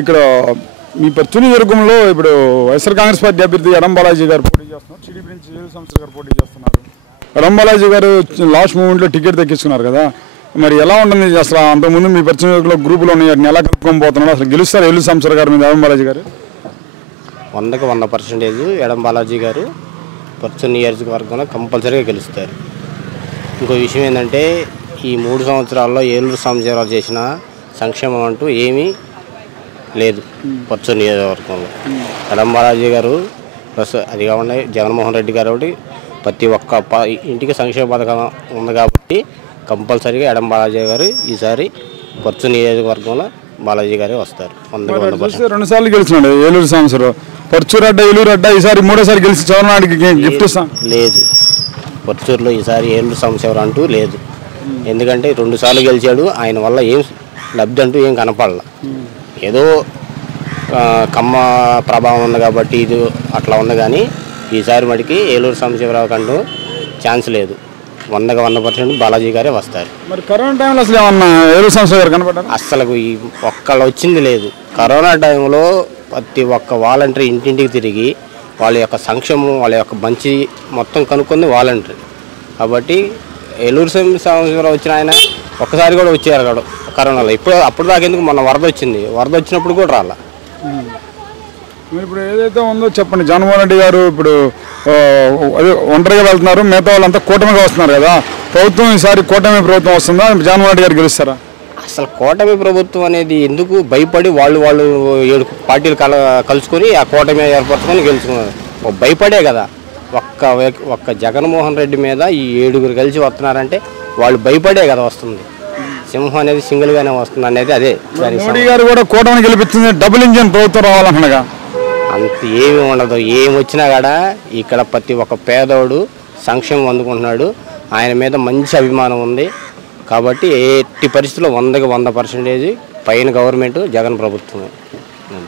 ఇక్కడ మీ పశ్చిమ వర్గంలో ఇప్పుడు వైఎస్ఆర్ కాంగ్రెస్ పార్టీ అభ్యర్థి ఎడం బాలాజీ గారు పోటీ చేస్తున్నారు, టీడీపీ నుంచి ఏలూరు సంస్థ గారు పోటీ చేస్తున్నారు. ఎడం బాలాజీ గారు లాస్ట్ మూమెంట్లో టికెట్ దక్కించుకున్నారు కదా, మరి ఎలా ఉంటుంది అసలు? అంతకుముందు మీ పశ్చిమ వర్గంలో గ్రూపులు ఉన్నాయి, వాటిని ఎలా కలుపుకొని పోతున్నారు? అసలు గెలుస్తారు ఏలూరు సంస్థ గారు మీద ఎడం బాలాజీ గారు? 100కి 100% ఎడం బాలాజీ గారు పశ్చిమ నియోజకవర్గంలో కంపల్సరీగా గెలుస్తారు. ఇంకో విషయం ఏంటంటే ఈ 3 సంవత్సరాల్లో ఏలూరు సాంబశివరావు చేసిన సంక్షేమం అంటూ ఏమీ లేదు పశ్చిమ నియోజకవర్గంలో. ఎడం బాలాజీ గారు ప్లస్ అది కాకుండా జగన్మోహన్ రెడ్డి గారు ఒకటి ప్రతి ఒక్క ఇంటికి సంక్షేమ పథకం ఉంది కాబట్టి కంపల్సరీగా ఎడం బాలాజీ గారు ఈసారి పశ్చిమ నియోజకవర్గంలో బాలాజీ గారే వస్తారు. 2 సార్లు గెలిచినాడు ఏలూరు సంవత్సరం. పర్చూరడ్డ ఏలూరు అడ్డ ఈసారి 3వ గెలిచి చంద్రబాబుకి గిఫ్ట్ ఇస్తాం లేదు. పర్చూరులో ఈసారి ఏలూరు సంవత్సరం అంటూ లేదు. ఎందుకంటే 2 సార్లు గెలిచాడు, ఆయన వల్ల ఏం లబ్ధి అంటూ ఏం కనపడాల. ఏదో కమ్మ ప్రభావం ఉంది కాబట్టి ఇది అట్లా ఉంది, కానీ ఈసారి మటుకి ఏలూరు సాంబశివరావు కంటూ ఛాన్స్ లేదు. 100కి 100% బాలాజీ గారే వస్తారు. మరి కరోనా టైంలో అసలు ఏమన్నా ఏలూరు సంవత్సరం గారు కనపడ్డారు? అసలు ఈ ఒక్కళ్ళు వచ్చింది లేదు. కరోనా టైంలో ప్రతి ఒక్క వాలంటరీ ఇంటింటికి తిరిగి వాళ్ళ యొక్క సంక్షేమం వాళ్ళ యొక్క మంచి మొత్తం కనుక్కుంది వాలంటరీ. కాబట్టి ఏలూరు సంవత్సరం వచ్చిన ఆయన ఒక్కసారి కూడా వచ్చారు కరోనాలో. అప్పుడు దాకా ఎందుకు మొన్న వరద వచ్చింది, వరద వచ్చినప్పుడు కూడా రాలా. మీరు ఇప్పుడు ఏదైతే ఉందో చెప్పండి. జగన్మోహన్ రెడ్డి గారు ఇప్పుడు అదే ఒంటరిగా వెళ్తున్నారు, మిగతా వాళ్ళంతా కూటమిగా వస్తున్నారు కదా, ప్రభుత్వం ఈసారి కూటమి ప్రభుత్వం వస్తుందా, జగన్మోహన్ రెడ్డి గారు గెలుస్తారా? అసలు కూటమి ప్రభుత్వం అనేది ఎందుకు భయపడి వాళ్ళు 7 పార్టీలు కలుసుకొని ఆ కూటమి ఏర్పరచుకొని గెలుచుకున్నారు. భయపడే కదా. ఒక్క జగన్మోహన్ రెడ్డి మీద ఈ 7గురు కలిసి వస్తున్నారంటే వాళ్ళు భయపడే కదా వస్తుంది. సింహం అనేది సింగిల్గానే వస్తుంది అనేది అదే. మోడీ గారు కూడా కూటమిని గెలిపించింది, డబుల్ ఇంజిన్ ప్రభుత్వం రావాలంటున్నాగా. అంత ఏమి ఉండదు. ఏమి వచ్చినా కూడా ఇక్కడ ప్రతి ఒక్క పేదోడు సంక్షేమం అందుకుంటున్నాడు. ఆయన మీద మంచి అభిమానం ఉంది కాబట్టి ఎట్టి పరిస్థితుల్లో 100కి 100% పైన గవర్నమెంట్ జగన్ ప్రభుత్వమే.